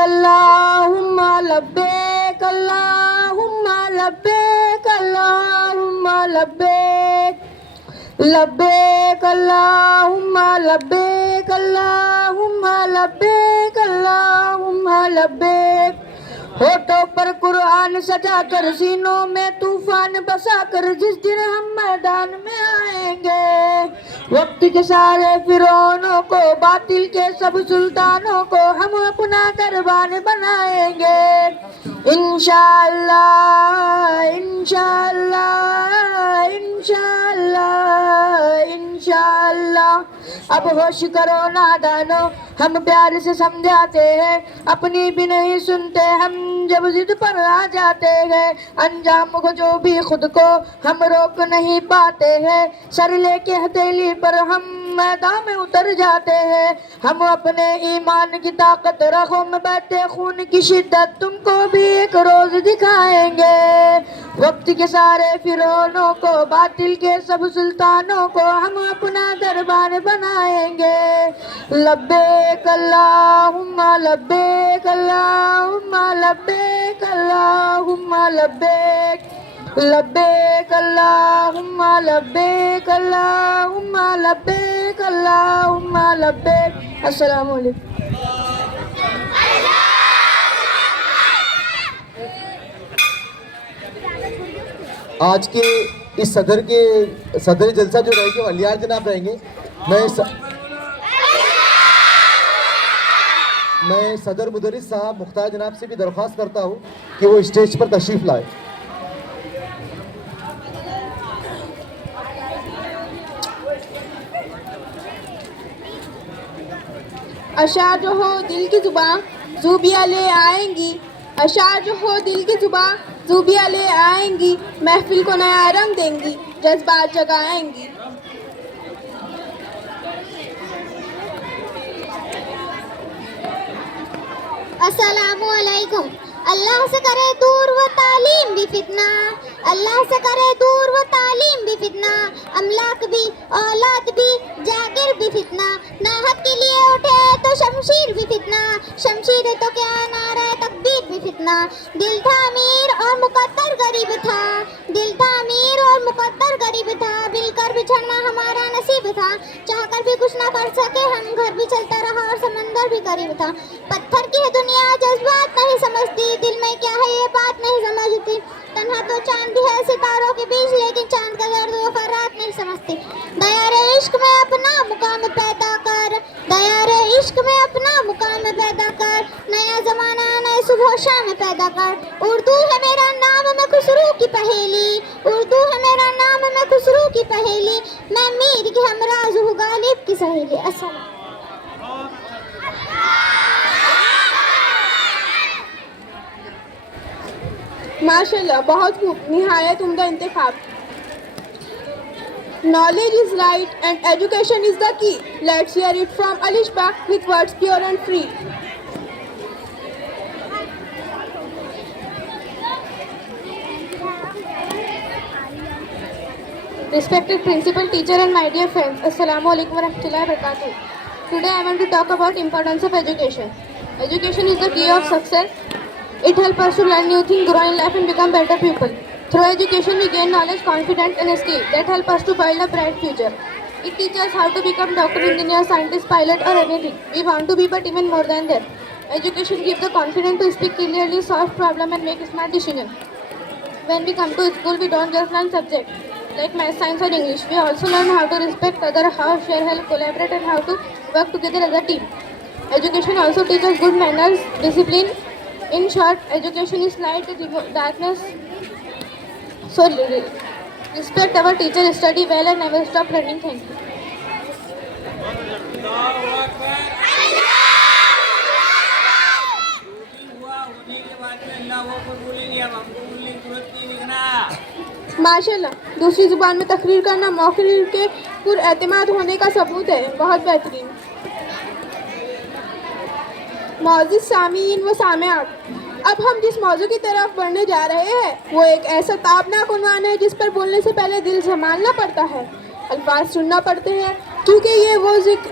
अल्लाहुम्मा लब्बैक अल्लाहुम्मा लब्बैक अल्लाहुम्मा लब्बैक लब्बैक अल्लाहुम्मा लब्बैक अल्लाहुम्मा लब्बैक अल्लाहुम्मा लब्बैक। होठों पर कुरान सजा कर, सीनों में तूफान बसा कर, जिस दिन हम मैदान में आएंगे, वक्त के सारे फिरौनों को, बातिल के सब सुल्तानों को हम अपना दरबार बनाएंगे। इंशाअल्लाह इंशाअल्लाह इंशाअल्लाह इंशाअल्लाह। अब होश करो नादानो, हम प्यार से समझाते हैं, अपनी भी नहीं सुनते हम जब जिद पर आ जाते हैं। अंजाम को जो भी खुद को हम रोक नहीं पाते हैं, सर लेके हथेली पर हम मैदान में उतर जाते हैं। हम अपने ईमान की ताकत, रखों में बैठे खून की शिद्दत तुमको भी एक रोज दिखाएंगे। वक्त के सारे फिरौनों को, बातिल के सब सुल्तानों को हम अपना दरबार बनाएंगे। लब्बैक अल्लाहुम्मा लब्बैक अल्लाहुम्मा लब्बैक अल्लाहुम्मा लब्बैक लब्बैक अल्लाहुम्मा लब्बैक अल्लाहुम्मा लब्बैक अल्लाहुम्मा लब्बैक। अस्सलामु अलैकुम। आज के इस सदर जलसा जो रहेंगे अलियार जनाब रहेंगे। मैं सदर मुदरिस साहब मुख्तार जनाब से भी दरख्वास्त करता हूँ कि वो स्टेज पर तशरीफ लाए। अशार जो हो दिल की जुबान ज़ूबिया ले आएंगी, अशार जो हो दिल की जुबान ज़ूबिया ले आएंगी, महफिल को नया रंग देंगी, जज्बात जगाएंगी। अस्सलामु अलैकुम। अल्लाह से करे दूर व तालीम भी फितना, अल्लाह से करे दूर व तालीम भी फितना, अमलाक भी औलाद भी जागिर भी फितना, नाहक के लिए उठे तो शमशीर भी फितना, शमशीर तो क्या नारा तकबीर भी फितना। दिल था अमीर और मुकद्दर गरीब था, दिल था अमीर और मुकद्दर गरीब था, मिलकर बिछड़ना हमारा नसीब था, चाहकर भी कुछ ना कर सके हम, घर भी चलता रहा और समंदर भी करीब था। पत्थर की है दुनिया जज्बात नहीं समझती, दिल में क्या है ये बात नहीं समझती, तन्हा तो चांद भी है सितारों के बीच, लेकिन चांद का दर्द वो फरात नहीं समझती। दया रे इश्क में अपना मुकाम पैदा कर, दया रे इश्क में अपना मुकाम पैदा कर, नया जमाना नए सुबह शाम पैदा कर। उर्दू है मेरा नाम मैं खुसरू की पहेली, उर्दू है मेरा नाम मैं खुसरू की पहेली, मैं मीर की हमराज हूँ गालिब की सहेली। अस्सलाम। माशाल्लाह, बहुत खूब, निहायत उम्दा इंतखाब। Knowledge is right and education is the key. Let's hear it from Alishba with words pure and free. Respected principal, teacher and my dear friends, Assalamu alaikum wa rahmatullahi wa barakatuh. Today I want to talk about importance of education. Education is the key of success. It helps us to learn new things, grow in life and become better people. Through education we gain knowledge, confidence and skill that help us to build a bright future. It teaches us how to become doctor, engineer, scientist, pilot or anything we want to be, but even more than that. Education gives the confidence to speak clearly, solve problems and make smart decisions. When we come to school, we don't just learn subjects like math, science or English. We also learn how to respect others, how to share, help, collaborate and how to work together as a team. Education also teaches good manners, discipline. In short, education is light, darkness. So respect our teachers, study well and never stop learning. Thank you. माशाल्लाह, दूसरी जुबान में तकरीर करना मौखिर के पुरएतमाद होने का सबूत है। बहुत बेहतरीन। मौजूद सामीन व सामियात, अब हम जिस मौजू की तरफ बढ़ने जा रहे हैं वो एक ऐसा ताबनाक उन्वान है जिस पर बोलने से पहले दिल संभालना पड़ता है, अल्फाज सुनना पड़ते हैं, क्योंकि ये वो जिक्र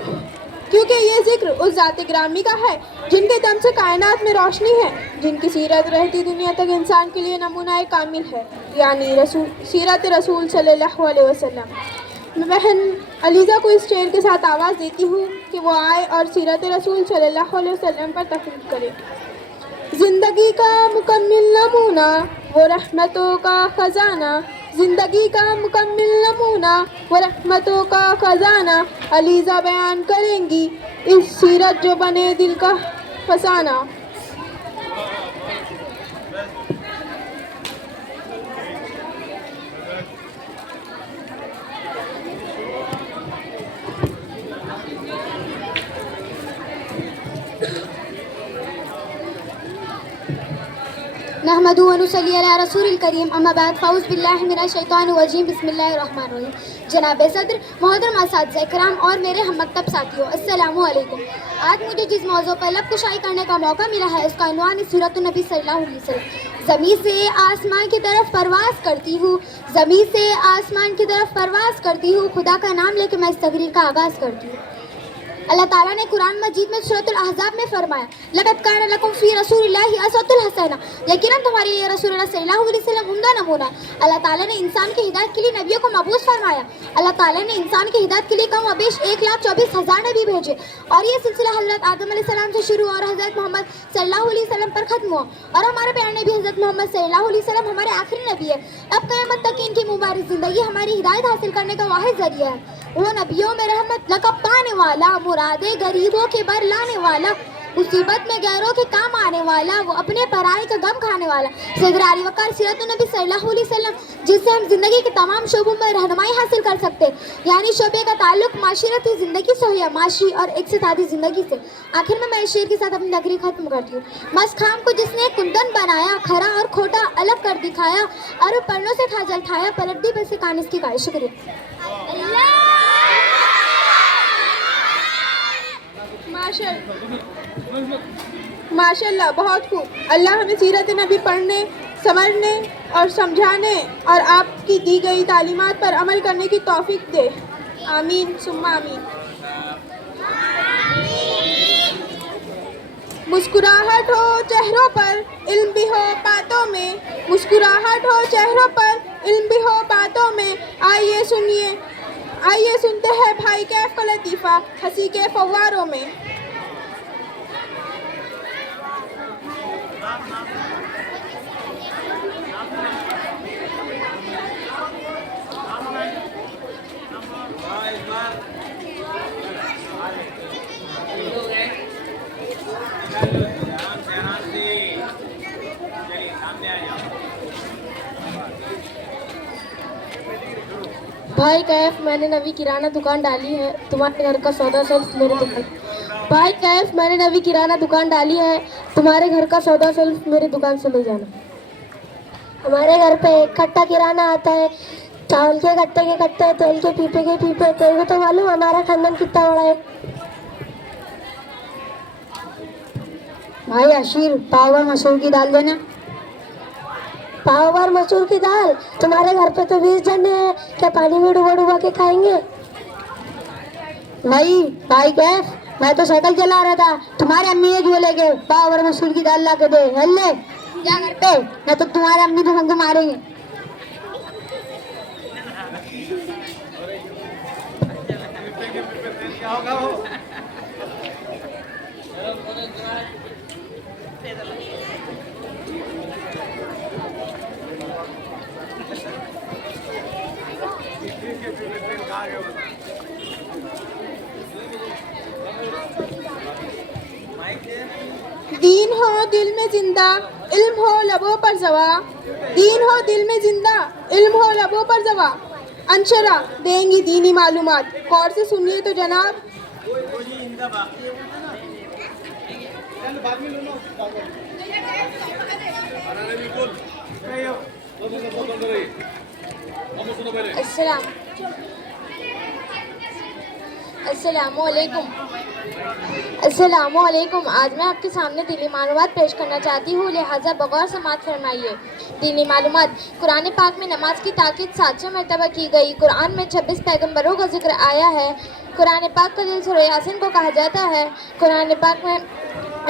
क्योंकि ये जिक्र उस ज़ात ग्रामी का है जिनके दम से कायनात में रोशनी है, जिनकी सीरत रहती दुनिया तक इंसान के लिए नमूना कामिल है, यानी सीरत रसूल सल्लल्लाहु अलैहि वसल्लम। मैं बहन अलीज़ा को इस शेर के साथ आवाज़ देती हूँ कि वो आए और सीरत रसूल सल्लल्लाहु अलैहि वसल्लम पर तकरीर करे। ज़िंदगी का मुकम्मिल नमूना वो रहमतों का ख़जाना, ज़िंदगी का मुकम्मिल नमूना वो रहमतों का ख़जाना, अलीज़ा बयान करेंगी इस सीरत जो बने दिल का फसाना। नहमदु व नुसल्ली अला रसूलिल करीम अम्मा बाद फ़ाउज़ बिल्लाहि मिनश शैतानिर रजीम बिस्मिल्लाहिर रहमानिर रहीम। जनाब सदर, मोहतरम असातिज़ा इकराम और मेरे हम मकतब साथियों, अस्सलामु अलैकुम। आज मुझे जिस मौज़ू पर लब कुशाई करने का मौका मिला है उसका उन्वान सीरत नबी सल्लल्लाहु अलैहि वसल्लम। ज़मीन से आसमान की तरफ परवाज़ करती हूँ, ज़मीन से आसमान की तरफ परवाज़ करती हूँ, खुदा का नाम लेकर मैं इस तकरीर का आगाज़ करती हूँ। अल्लाह ताला ने कुरान मजीद में सूरत अल-अहज़ाब में फरमाया, लक़द कान लकुम फ़ी रसूलिल्लाहि उसवतुन हसना, यकीनन तुम्हारे लिए रसूलुल्लाह सल्लल्लाहु अलैहि वसल्लम उम्दा नमूना। अल्लाह ताला ने इंसान की हिदायत के लिए नबियों को मबूस फरमाया। अल्लाह ताला ने इंसान की हिदायत के लिए कम अबेश 1,24,000 नबी भेजे और ये सिलसिला हज़रत आदम अलैहिस्सलाम से शुरू और हज़रत मोहम्मद सल्लल्लाहु अलैहि वसल्लम पर ख़त्म हुआ और हमारे प्यारे नबी हज़रत मोहम्मद सल्लल्लाहु अलैहि वसल्लम हमारे आखिरी नबी है। अब क़यामत तक इनकी मुबारक ज़िंदगी हमारी हिदायत हासिल करने का वाहिद ज़रिया है। वो नबियों में रहमत लक़ब पाने वाला, मुरादे गरीबों के बर लाने वाला, मुसीबत में गैरों के काम आने वाला, वो अपने पराए का गम खाने वाला सदर अली वक़ार सीरत नबी सल्लल्लाहु अलैहि वसल्लम, जिससे हम ज़िंदगी के तमाम शोबों में रहनुमाई हासिल कर सकते हैं, यानी शोबे का ताल्लुक माशरती ज़िंदगी से हो या माशी और इक़्तिसादी ज़िंदगी से। आखिर में मैं इस शेर के साथ अपनी तकरीर ख़त्म करती हूँ। मस्त खाम को जिसने कुंदन बनाया, खरा और खोटा अलग कर दिखाया, और पर्णों से था जल खाया, पलट दी बस कान इसकी गाय। शुक्रिया। माशाल्लाह, बहुत खूब। अल्लाह हमें सीरत नबी पढ़ने, समझने और समझाने और आपकी दी गई तालीमात पर अमल करने की तौफीक दे। आमीन सुम्मा आमीन। मुस्कुराहट हो चेहरों पर, इल्म भी हो बातों में, मुस्कुराहट हो चेहरों पर, इल्म भी हो बातों में। आइए सुनिए, आइए सुनते हैं भाई कैफ का लतीफ़ा हंसी के फव्वारों में। भाई कैफ, मैंने नवी किराना दुकान डाली है, तुम्हारे घर का सौदा सेल्फ मेरे दुकान। भाई कैफ, मैंने नवी किराना दुकान डाली है, तुम्हारे घर का सौदा सेल्फ मेरे दुकान से ले जाना। हमारे घर पे एक कट्टा किराना आता है, चावल के कट्टे, तेल के पीपे, तेल को तो मालूम हमारा खानदान कितना बड़ा है। भाई अशीर, पाव भर मसूर की दाल देना। पाव भर मसूर की दाल? तुम्हारे घर पे तो 20 जने हैं, क्या पानी में डुबा के खाएंगे? भाई कैफ, मैं तो साइकिल चला रहा था, तुम्हारे अम्मी ने बोले कि पाव भर मसूर की दाल ला के दे। हल्ले क्या करते, मैं तो तुम्हारे अम्मी तो हमको मारेंगे। दीन हो दिल में जिंदा, इल्म हो लबों पर जवा। दीन हो दिल में जिंदा, इल्म हो लबों पर जवा। अंशरा देंगी दीनी मालूमात, गौर से सुनिए तो जनाब। अस्सलामुअलैकुम। आज मैं आपके सामने दीनी मालूमात पेश करना चाहती हूँ, लिहाजा बगौर समात फरमाइए। दीनी मालूमात। कुरान पाक में नमाज की ताकीद 700 मरतबा की गई। कुरान में 26 पैगम्बरों का जिक्र आया है। कुरान पाक को दिल सूरह यासीन को कहा जाता है। कुरान पाक में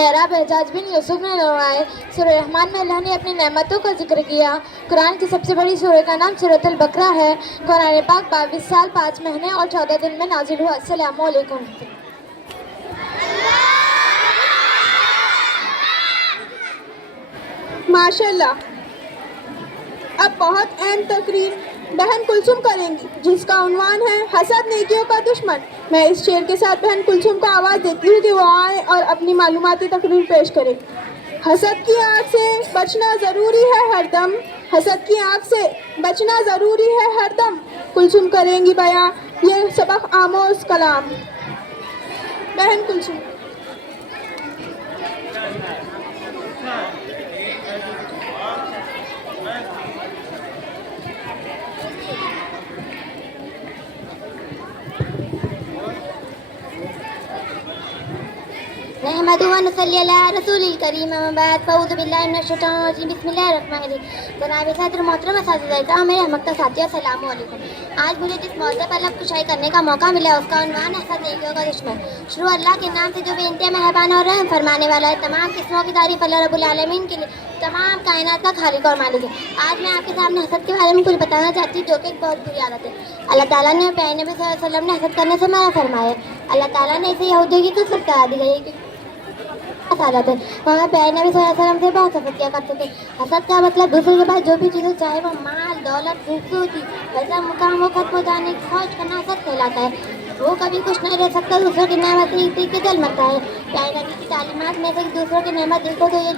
एराब एजाज बिन यूसुफ ने नवाए सूरह रहमान में अल्लाह ने अपनी नेमतों का जिक्र किया। कुरान की सबसे बड़ी सूरह का नाम सूरतुल बकरा है। कुरान पाक 22 साल 5 महीने और 14 दिन में नाजिल हुआ। अस्सलामु अलैकुम। माशाल्लाह। अब बहुत अहम तकरीर बहन कुलसुम करेंगी जिसका उन्वान है हसद नेकियों का दुश्मन। मैं इस शेर के साथ बहन कुलसुम को आवाज़ देती हूँ कि वो आए और अपनी मालूमाती तकरीर पेश करें। हसद की आग से बचना ज़रूरी है हरदम, हसद की आग से बचना ज़रूरी है हरदम। कुलसुम करेंगी बयां ये सबक आमोज़ कलाम। बहन कुलसुम। नहमदुहु व नुसल्ली अला रसूलिल करीम अम्मा बाद फ़अऊज़ु बिल्लाहि मिनश शैतानिर रजीम बिस्मिल्लाहिर रहमानिर रहीम। जनाब सदर मोहतरम असातिज़ा मेरे हमवक्त साथियों अस्सलामु अलैकुम। आज मुझे जिस मौज़े पर लब कुशाई करने का मौका मिला उसका उन्वान है हसद नेकियों का दुश्मन। शुरू अल्लाह के नाम से जो बेइंतहा मेहरबान और रहम फरमाने वाला है। तमाम किस्मों की तारीफ़ अल्लाह रब्बुल आलमीन के लिए, तमाम कायनात का खालिक और मालिक है। आज मैं आपके सामने हसद के बारे में कुछ बताना चाहती हूँ जो कि एक बहुत बुरी आदत है। अल्लाह ताला ने प्यारे नबी सल्लल्लाहु अलैहि वसल्लम ने हसद करने से मना फरमाया। अल्लाह ताला ने इसे यहूदियों की कसरत करा दी गई है। आदत है वहाँ प्यारे नबी सल्लल्लाहु अलैहि वसल्लम से बहुत हसद किया करते थे। हसद का मतलब दूसरे के पास जो भी चीज़ें चाहे वो माल दौलत खूबसूरती वैसा मुकाम वो खत्म हो जाने की खोज करना हसद कहलाता है। वो कभी कुछ नहीं रह सकता, दूसरों की नेमत देख के जल मचता है। प्यारे नबी की तालीमात में से दूसरों की नेमत देखो तो ये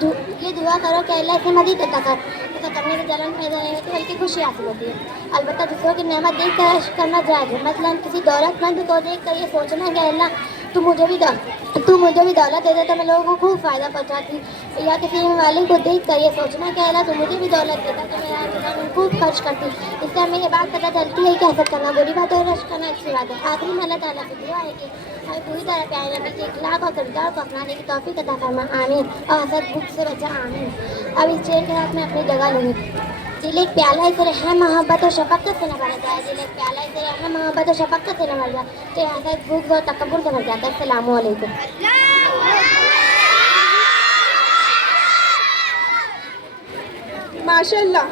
दुआ करो कि अल्लाह से मदद अता कर। ऐसा करने से जलन पैदा नहीं होती बल्कि खुशी हासिल होती है। अलबत्ता दूसरों की नेमत देख कर इश्क करना जायज़ है। मसलन किसी दौलतमंद को देख कर ये सोचना कि अल्लाह तू मुझे भी दौलत दे दे तो मैं लोगों को खूब फ़ायदा पहुँचाती, या किसी मालिक को देख कर ये सोचना कि अल्लाह तू मुझे भी दौलत देता तो मैं खूब खर्च करती। इससे हमें ये बात पता चलती है कि हसद करना बुरी बात है और रश्क करना अच्छी बात है। आखिरी में अल्लाह ताला से दुआ है कि हमें पूरी तरह प्यारे नबी के इखलाक और किरदार को अपनाने की तौफीक अता फरमा, आमीन। और हसद बुक से बचा, आमीन। अब इस शेर के साथ में अपनी जगह लूँगी। दिल एक प्याला इसे रहम मोहब्बत और शफक़त से न भर जाए, दिल एक प्याला इसे रहम मोहब्बत और शफक़त से न भर जाए तो हसद भूख और तकब्बुर से भर जाता है। अस्सलामु अलैकुम। माशाल्लाह।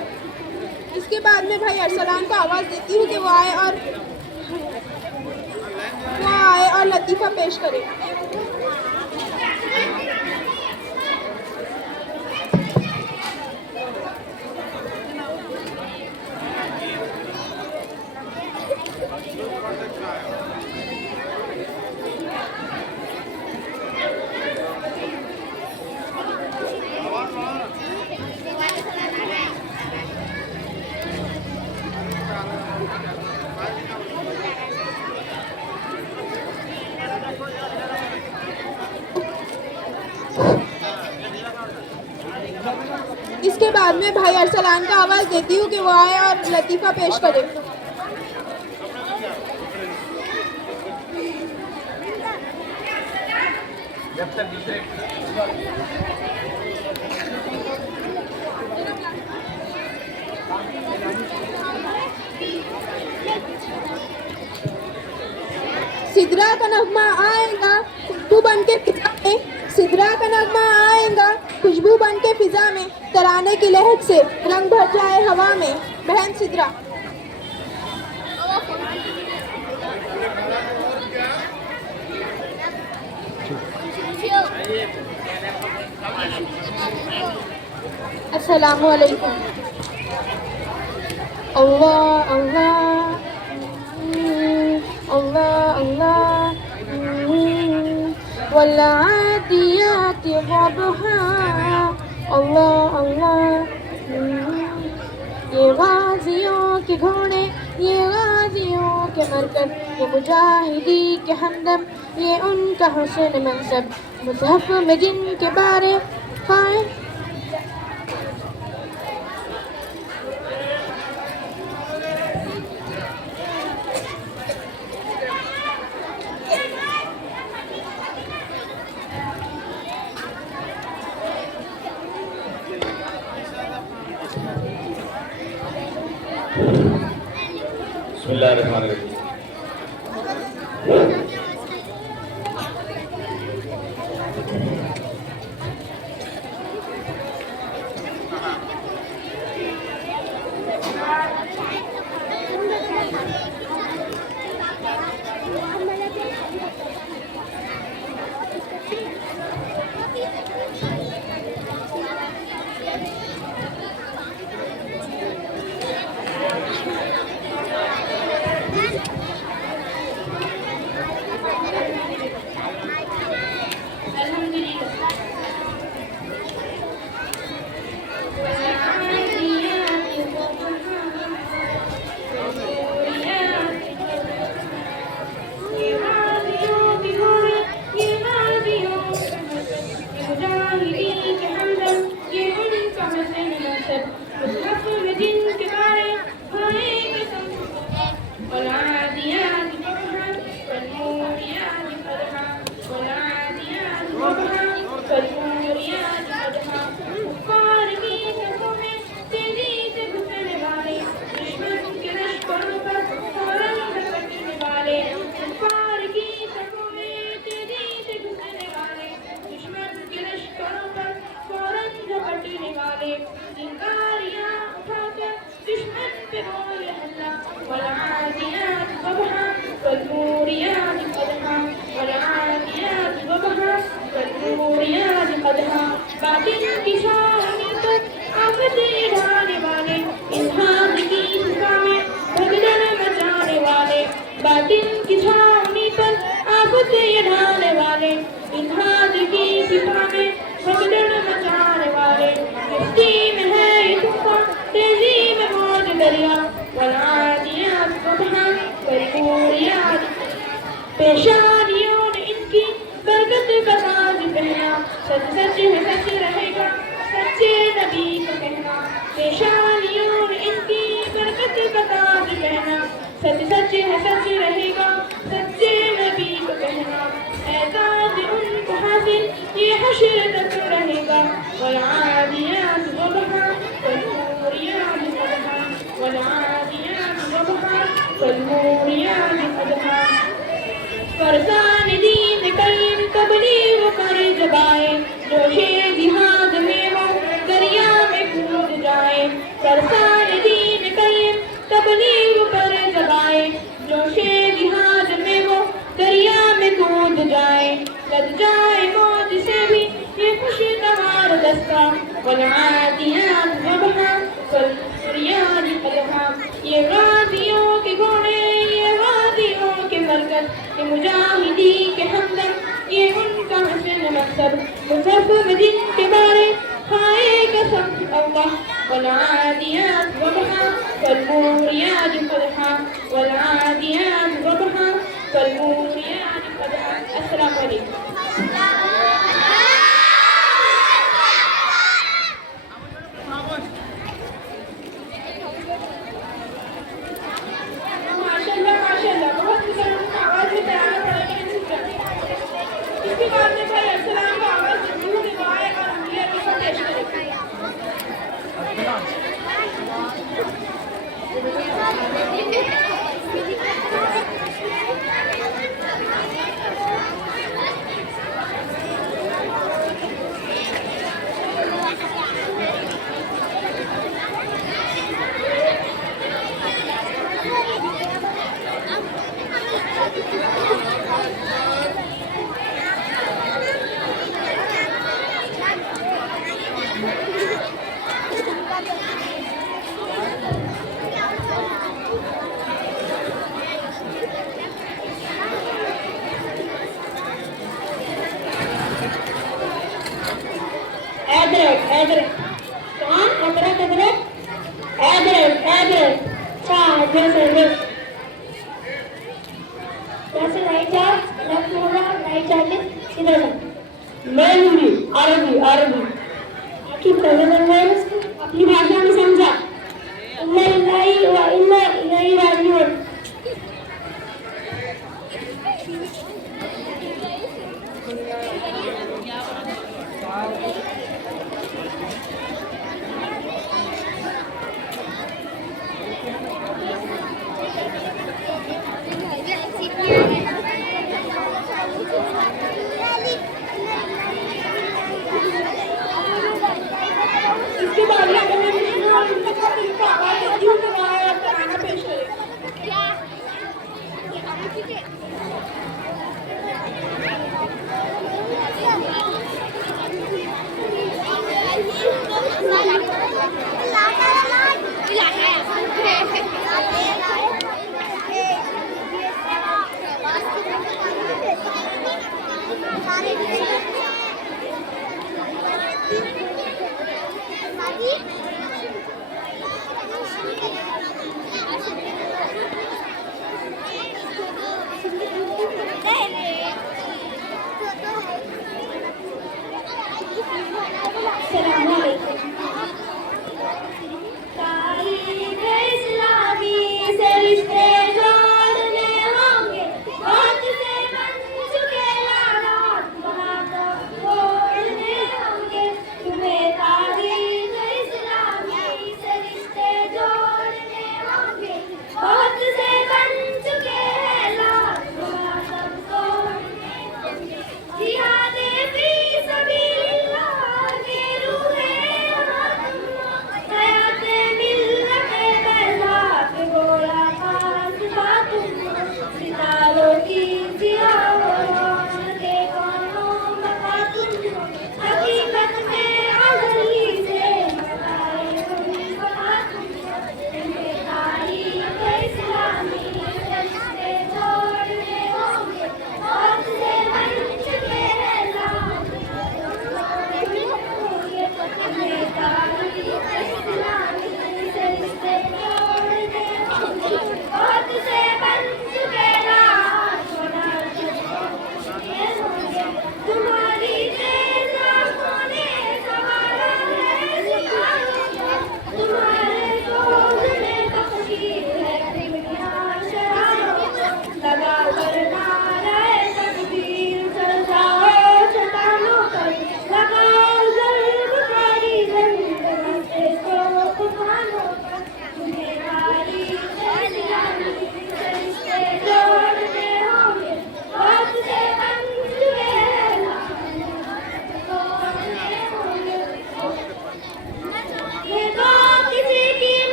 इसके बाद में भाई अरसलान को आवाज़ देती हूँ कि वो आए और लतीफ़ा पेश करें। इसके बाद में भाई अरसलान का आवाज़ देती हूँ कि वो आए और लतीफ़ा पेश करें। सिदरा का नगमा आएगा खुशबू बन के फिजा में, सिदरा का नगमा आएगा खुशबू बन के फिजा में, तराने की लहर से रंग भर जाए हवा में। बहन सिदरा। अस्सलामु अलैकुम। अल्लाह अल्लाह अल्लाह अल्लाह वल्आदियाति ज़बहा, अल्लाह अल्लाह। ये गाजियों के घोड़े, ये गाजियों के मरकब, ये मुजाहिदी के हमदम, ये उनका हुस्न मनसब, मुसहफ में जिनके बारे पाए। बिस्मिल्लाहिर्रहमानिर्रहीम। अदहा बातिल की छावनी पर आफतें ढाने वाले इल्हाद की फिजा में भगदड़ मचाने वाले बातिल की छावनी पर आफतें ढाने वाले इल्हाद की फिजा में भगदड़ मचाने वाले किश्ती में है ये तूफान तेजी में मौज दरिया वलादियात सुबह वलूरियात पेशानियों ने इनकी बरकत का ताज पहना सच सच है सच रहेगा सच्चे नबी का कहना पेशानियों ने इनकी बरकत का ताज पहना सच सच है सच रहेगा सच्चे नबी का कहना है ताज उनको हासिल ये हश्र तक रहेगा वलादियात सुबह वलूरियात सुबह वलादियात सुबह वलूरियात अदहा फरसान दीन कईम तबलीग कर जबाए जोशे जिहाद में वो दरिया में कूद जाए फरसान दीन कईम तबलीग कर जबाए जोशे जिहाद में वो दरिया में कूद जाए लग जाए मौज से भी ये खुशगवार दस्ता वलआदियात ज़बहा वलमुरियात क़दहा ये गाज़ियों के घोड़े ये गाज़ियों के मरकज़ ये मुजाहिदी के हमदम ये उनका हसन मकसद मुज़फ़्फ़र दिन के बारे खाए कसम अल्लाह वलआदियात ज़बहा वलमुरियात क़दहा वलआदियात ज़बहा वलमुरियात क़दहा। अस्सलामु अलैकुम। माशाल्लाह बहुत मुसलमान आवाज में तैयार पड़ेगा इसके बाद में भाई अस्सलाम का आवाज जरूर दिवाए और अंबिया की पेश करेंगे। अपनी भाषा में समझा इसके बाद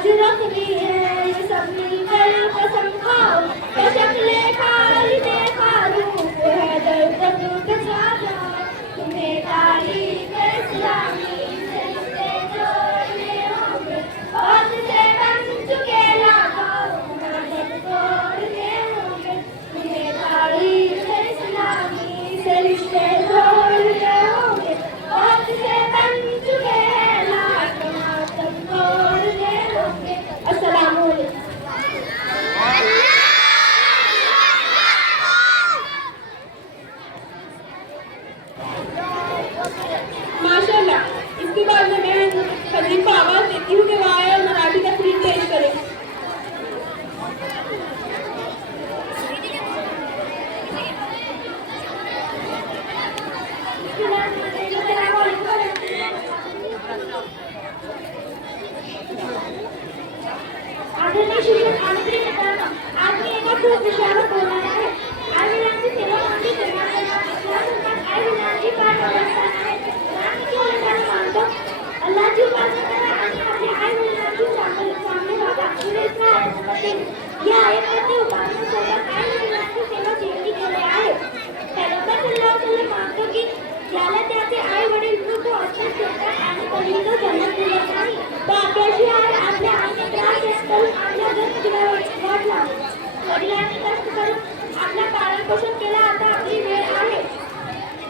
आज रखनी है ये सब मिलकर कसम खाओ, तो शक्ले खाली देखा रूप है दर्द का साजा, तुम्हें तारीफ इस्लामी से जोड़ने होंगे, बहुत से बन चुके लाखों मदद तोड़ने होंगे, तुम्हें तारीफ इस्लामी से रिश्ते जोड़ने होंगे, बहुत से बन चुके लाखों मदद तोड़ने होंगे। अस्सलाम वालेकुम। माशाल्लाह। इसके बाद में मैं खलील को आवाज देती हूँ कि वो आए और मराठी तकरीर पेश करें। आदरणीय शिक्षक आदरणीय मित्रांनो, आज मी एका खूप विषयावर बोलणार आहे. आई वडिलांची सेवा म्हणजे सेवा करणं. या संकट आई वडिलांची फार अवस्था आहे. लहान मुलांना मानतो. अल्लाहची उपासना करा आणि आपल्या आई वडिलांची चांगले वागा. पुढेच काय? या आयताच्या उपासनेसोबत आई वडिलांची सेवा केली गेली आहे. पैगंबर सल्लल्लाहु अलैहि वसल्लम मानतो की ज्याला त्याचे आई वडील मृत अवस्थेत ठेवतात आणि तरीही तो जन्नत दिला नाही, तो आपल्याशिवाय आपल्या आईने त्रास देत करून आपल्या जन्मदिनावर वाट लावली. वडिलांनी कष्ट करून आपलं पालनपोषण केलं. आता आपली वेळ आहे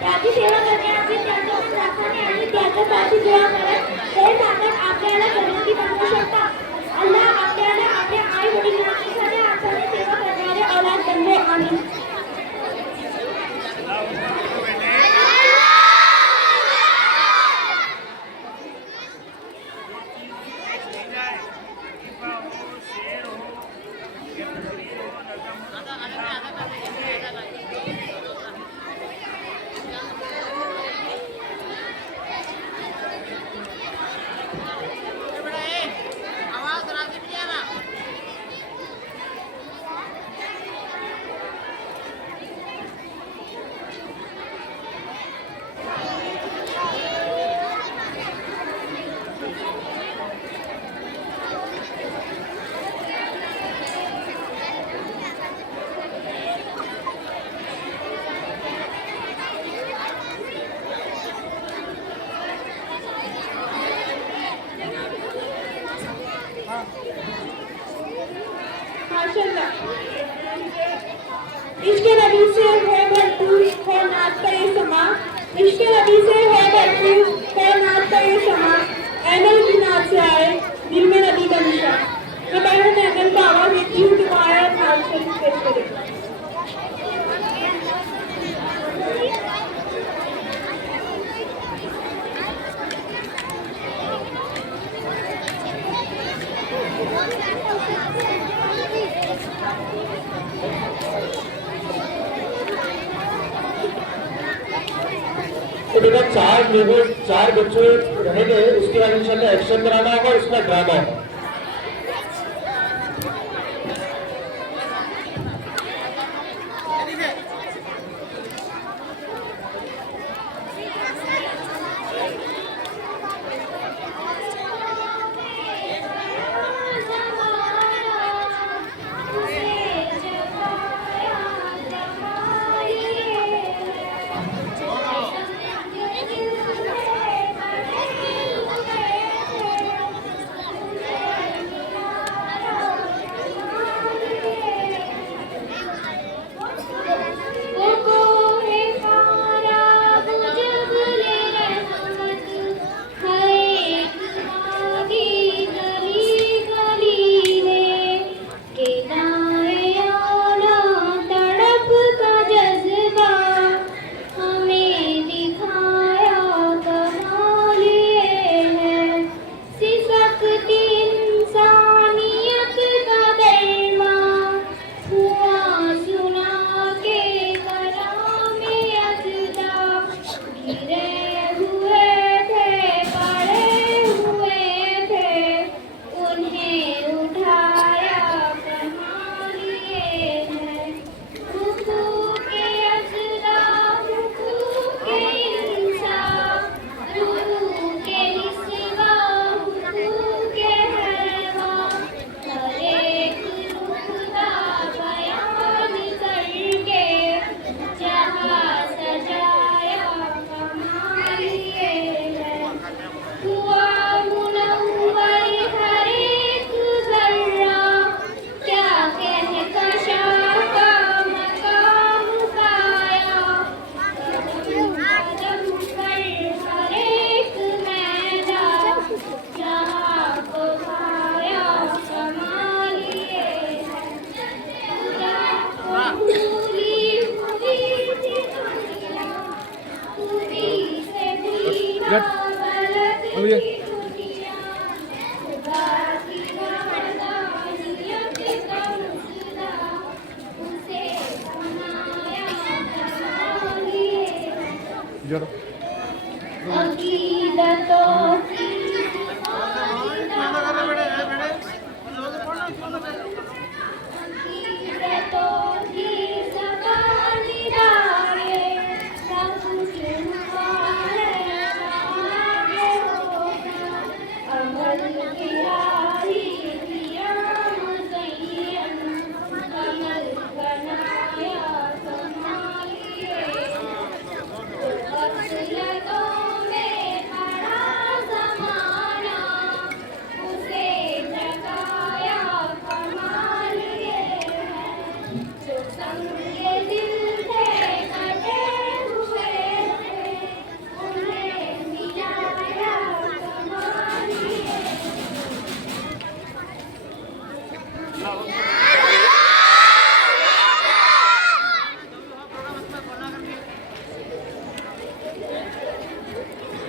त्याची सेवा करण्याची, त्याच्या राखणे आणि त्याच्यासाठी दुआ करत ते सांगत आपल्याला जन्नती बनवू शकतात. अल्लाह आपल्याला आपल्या आई वडिलांची खऱ्या अर्थाने सेवा करणारे औलाद बनवे. आमीन. माशाल्लाह। इश्क़ नबी से है भरपूर है नात का ये समा, इश्क़ नबी से है भरपूर है नात का ये समा, ऐनल की नात से आए दिल में नबी का निशान। मैं बहन ऐनल को आवाज़ देती हूँ कि वो आया नात शरीफ पेश करे। तो बेटा चार बच्चों रहेंगे, उसके बाद इंशाल्लाह एक्शन कराना होगा और उसका ड्रामा होगा।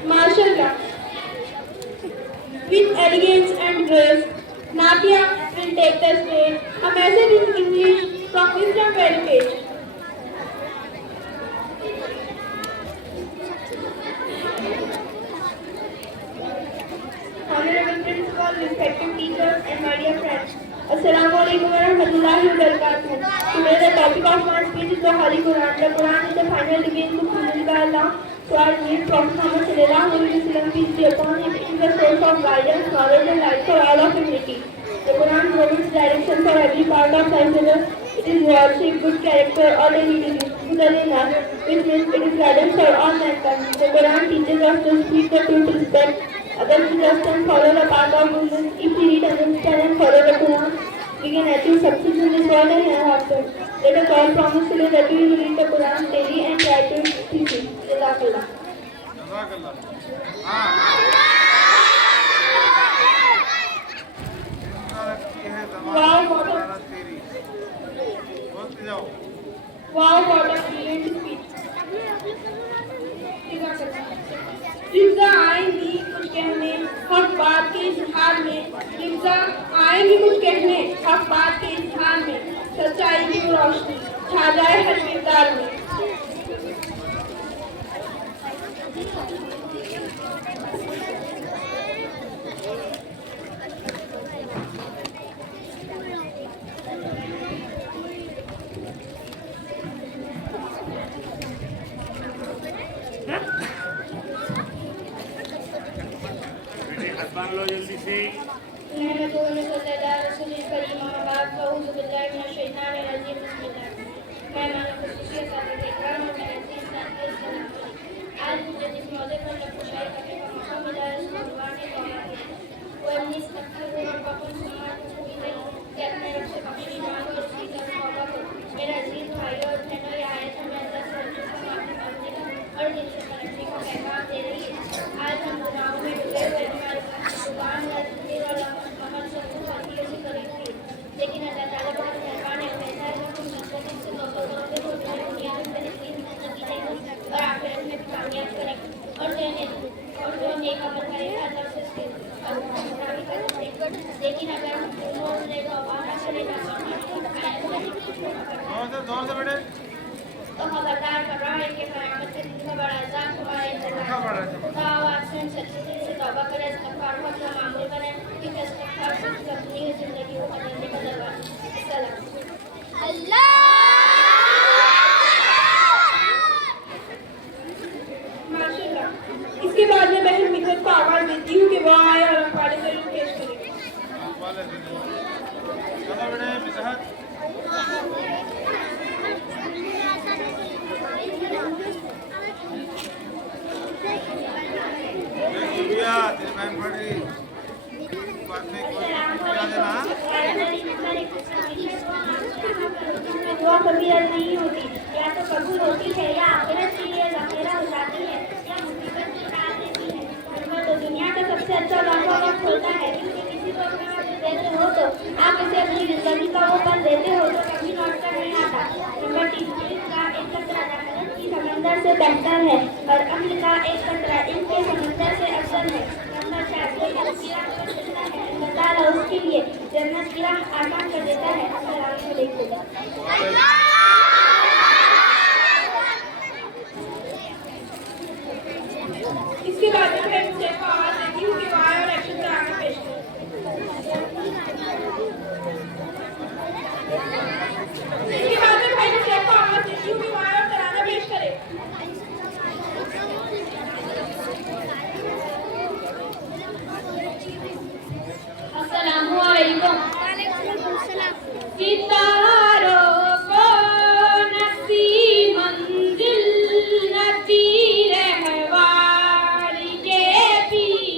Mashallah. With elegance and grace, Nadia will take the stage. A message in English from Wisdom Heritage. Honorable Principal, respected teachers, and my dear friends. Assalamu alaikum wa rahmatullahi wa barakatuh. Today the topic of my speech is the Holy Quran. The Quran is the final divine book revealed by Allah to our dear Prophet Muhammad sallallahu alaihi wasallam, peace be upon him. It is the source of guidance, knowledge, and light for all of humanity. The Quran provides direction for every part of life, whether it is worship, good character, or daily goodness, which means it is guidance for all mankind. The Quran teaches us to speak the truth, respect others, to just and follow the path of goodness. If we read, understand, and follow the Quran, we can achieve success in this world and hereafter. Let us all promise today that we will read the Quran daily and try to teach it. Jazakallah. Wow, what a brilliant speech. लिफ्जा आएंगी कुछ कहने हक बात के इजहार में, लिफ्जा आएंगी कुछ कहने हक बात के इजहार में, सच्चाई की रोशनी छा जाए हर किरदार में। आज मुझे जिस मौके पर लफ्ज़ करने का मौका मिला है, उसको भगवान ने कहा है वो अपनी कि अपने रब से बख्शिश मांगो, उसकी तरफ तौबा करो। मेरे अजीज भाइयों और बहनों, ये आयत हमें अल्लाह से अच्छे से माफी मांगने का और दिल से करने का पैगाम दे रही है। आज हम गुनाहों में डूबे हुए हमारे जुबान और दिल और अमल सब कुछ अच्छे से करीब थी, लेकिन अल्लाह ताला बहुत मेहरबान है। कहता है जब तुम नस्बत से तौबा करोगे तो तुम्हें दुनिया में बेहतरीन जिंदगी देगी और आखिरत में भी कामयाब करेगी। और जो नेक अमल करेगा अल्लाह से उसके लेकिन अगर हम मोड़ ले तो वादा करेगा तो खबरदार कर रहा है कि क़यामत के दिन का बड़ा अज़ाब तुम्हारे इंतज़ार है। खुदा आपसे हम सच्चे दिल से तौबा करें, इस्तिग़फ़ार को अपना मामूल बनाएं, क्योंकि इस्तिग़फ़ार सिर्फ अपनी ज़िंदगी को बदलने का दरवाज़ा है। अल्लाह माशाअल्लाह। इसके बाद मैं बहन मिन्नत को आवाज़ देती हूँ कि वो आए और अक़वाले ज़रूर पेश करें। दुआ कभी रद्द नहीं होती, या तो कबूल होती है या आखिरत के लिए ज़ख़ीरा हो जाती है या मुसीबत में डाल देती है। नंबर 2, दुनिया का सबसे अच्छा मौका वक्त होता है, क्योंकि किसी को अपना वक्त देते हो तो आप इसे अपनी ज़िंदगी का वो पल देते हो तो कभी लौट कर नहीं आता। नंबर 3, इल्म का एक कतरा जन्नत की समंदर से बेहतर है और अक्ल का एक कतरा इल्म के समंदर भाई मुझसे को आवाज देती हूँ कि वो आए और एक्शन कराना पेश करें। इसके बाद में भाई मुझसे को आवाज देती हूँ कि वो आए और तराना पेश करें। अस्सलामुअलैकुम। सितारों को नसी मंजिल नसी रहवारी के पीछे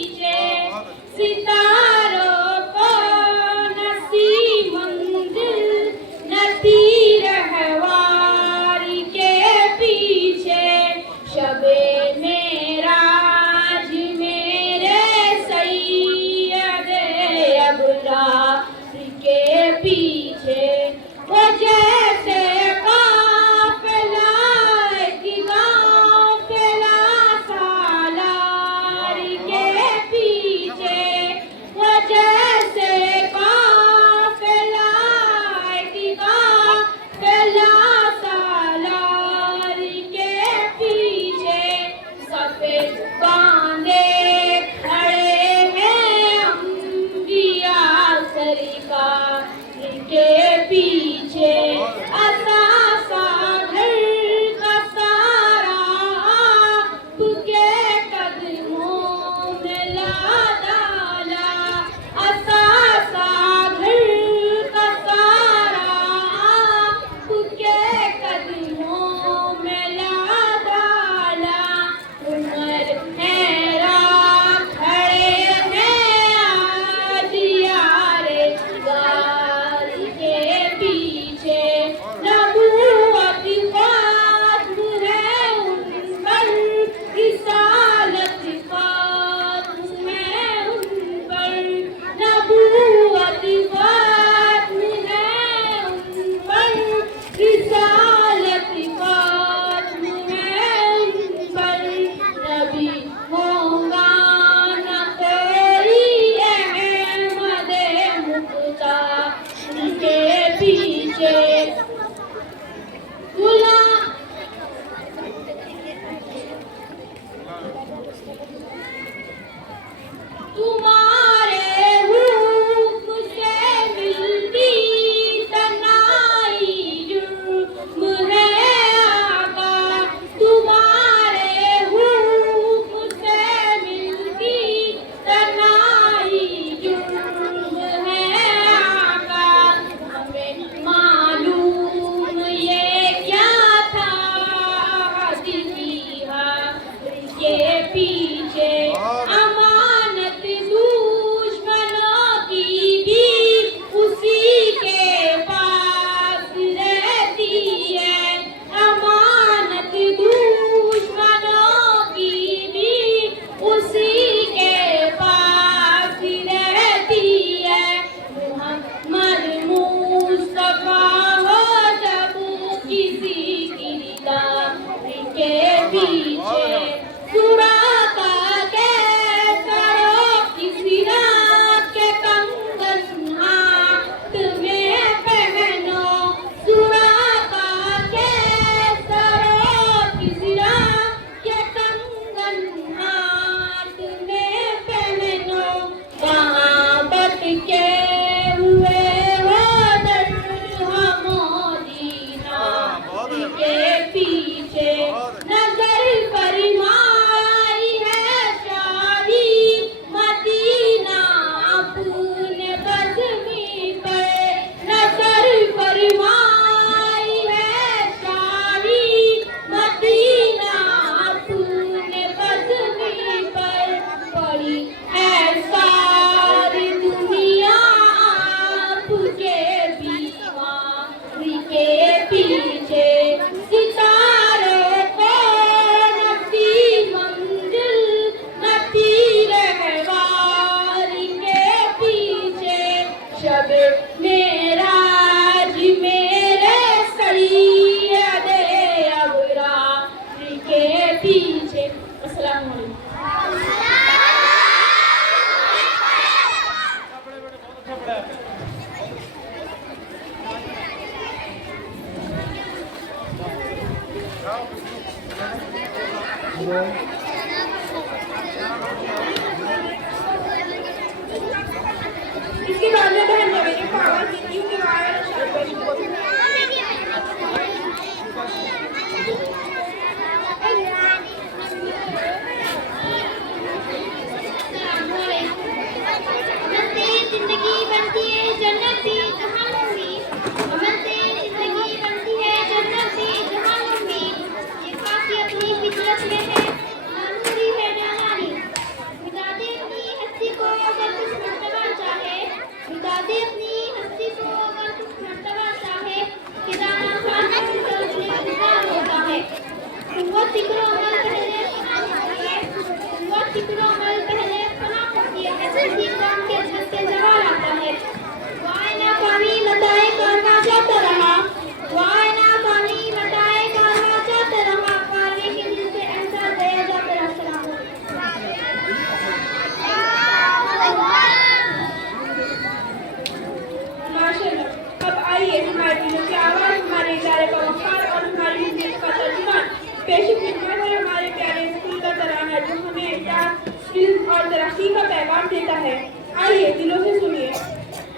शांति का पैगाम देता है। आइए दिलों से सुनिए।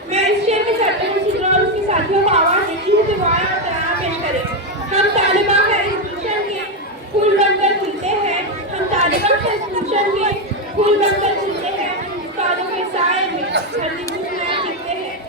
मैं इस शेर के साथ सिद्रा और उसके साथियों को आवाज देती हूँ कि वो आए और तराना पेश करें। हम तालिबा है इस गुलशन के फूल बनकर खिलते हैं। हम तालिबा है इस गुलशन के फूल बनकर खिलते हैं। उस्तादों के साए में हर दिन कुछ नया सीखते हैं।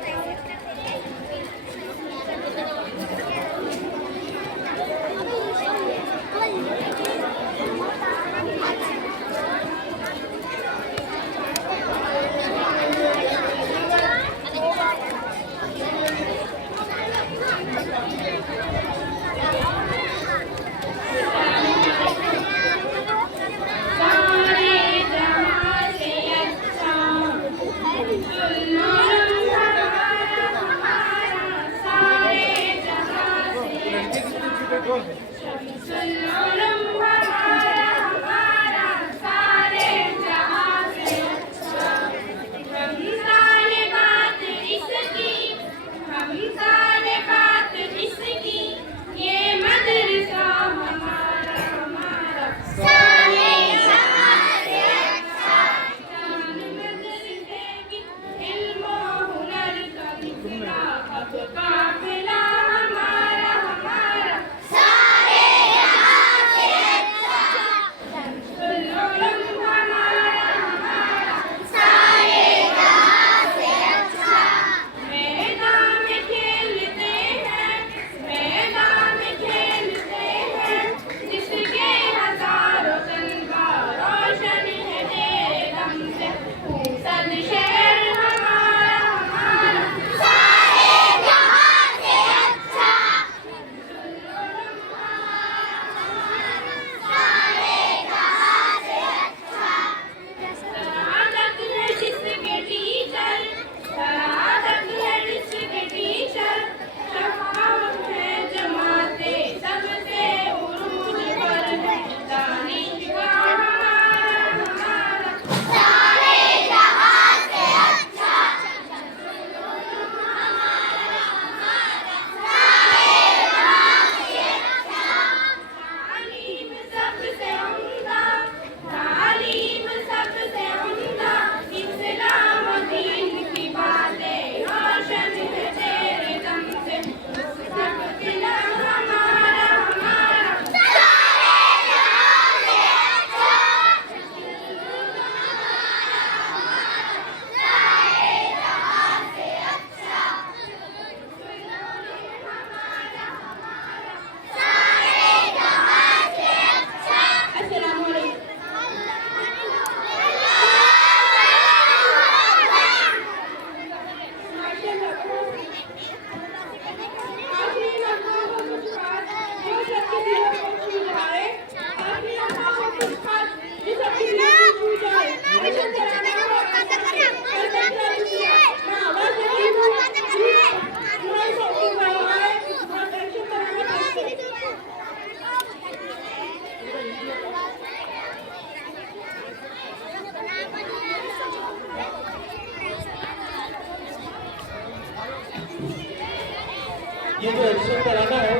ये जो एक्शन कराना है,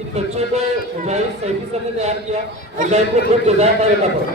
इन बच्चों को मुजाहिद सैफी सर ने तैयार किया। मुजाहिद को खूब जज़ाक खैर पड़ा।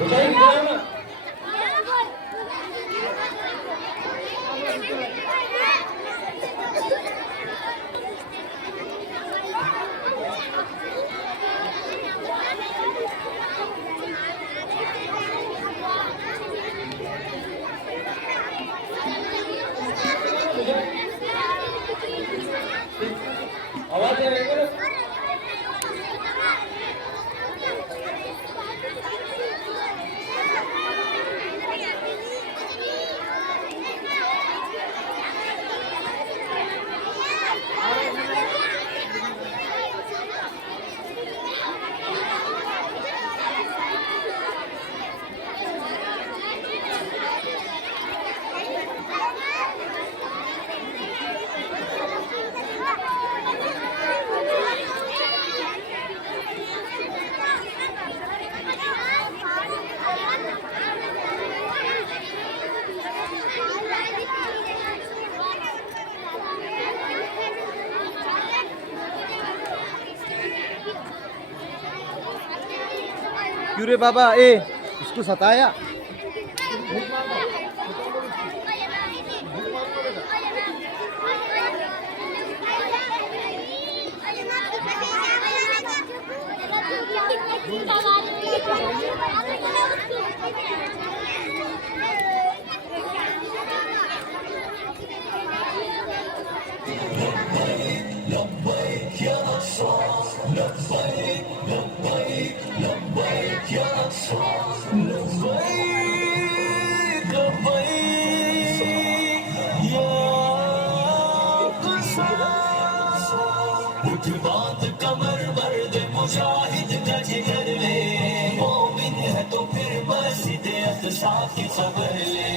मुजाहिद बोलो ना। आवाज आ रही है ना? क्यों रे बाबा, उसको सताया। बात कमर मर्द मुजाहिद का जिगर ले, मोमिन है तो फिर बस हिदायत साथ की खबर ले।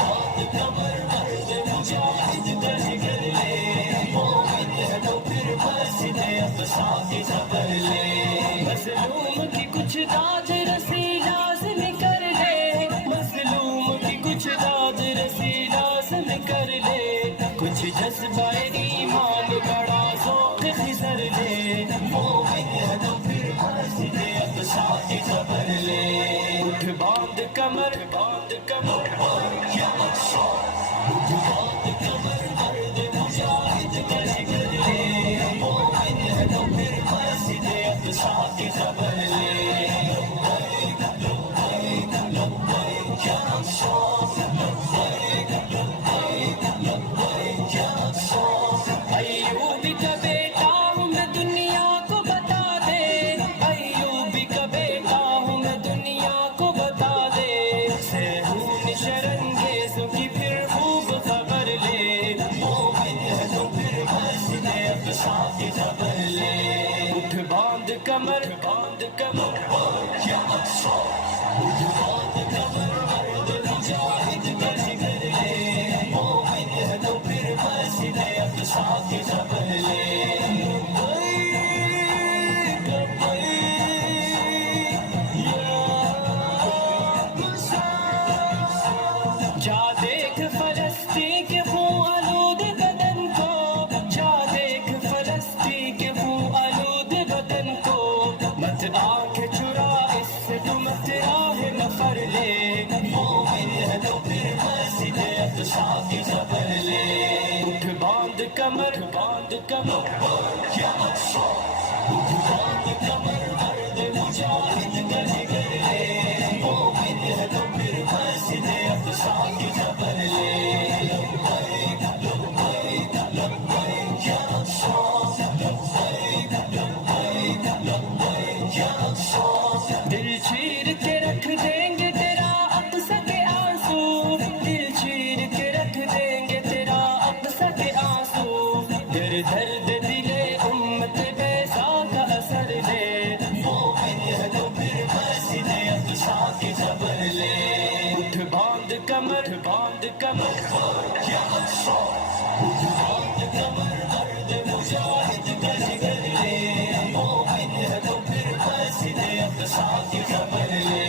बात कमर मर्द मुजाहिद का जिगर ले, मोमिन है तो फिर बस हिदायत साथ की खबर ले। मजलूम की कुछ दाद रसी लाज़िम कर ले, मजलूम की कुछ दाद रसी लाज़िम कर ले। कुछ जज्बाए ईमान बड़ा ज़ौक़ खिज़र ले, मोमिन है तो फिर बस हिदायत साथ की खबर ले। उठ बांध कमर या मकसूद, उठ बांध कमर मर्द मुजाहिद का जिगर ले, मोमिन है तो फिर बस हिदायत साथ की खबर ले। अय्यूबी का बेटा हूँ मैं, दुनिया को बता दे। अय्यूबी का बेटा हूँ मैं, दुनिया को बता दे। सहून शरंगेज़ों की फिर खूब खबर ले, मोमिन है तो फिर बस हिदायत साथ की खबर ले। उठ बांध कमर या मकसूद, उठ बांध कमर मर्द मुजाहिद का जिगर ले, मोमिन है तो फिर बस हिदायत साथ की खबर ले। जा देख फलस्तीन के खून आलूद बदन को, जा देख फलस्तीन के खून आलूद बदन को। मत आंखें चुरा इससे तू मत राह नफर ले, मोमिन है तो फिर बस हिदायत साथ की खबर ले। उठ बांध कमर या मकसूद, उठ बांध कमर मर्द मुजाहिद का जिगर ले, मोमिन है तो फिर बस हिदायत साथ की खबर ले। दिल चीर के रख देंगे तेरा अक़सा के आंसू, दिल चीर के रख देंगे तेरा अक़सा के आंसू। दर्द दिले उम्मत बैसा का असर ले, मोमिन है तो फिर बस हिदायत साथ की खबर ले। उठ बांध कमर या मकसूद, उठ बांध कमर मर्द मुजाहिद का जिगर ले, मोमिन है तो फिर बस हिदायत साथ की खबर ले।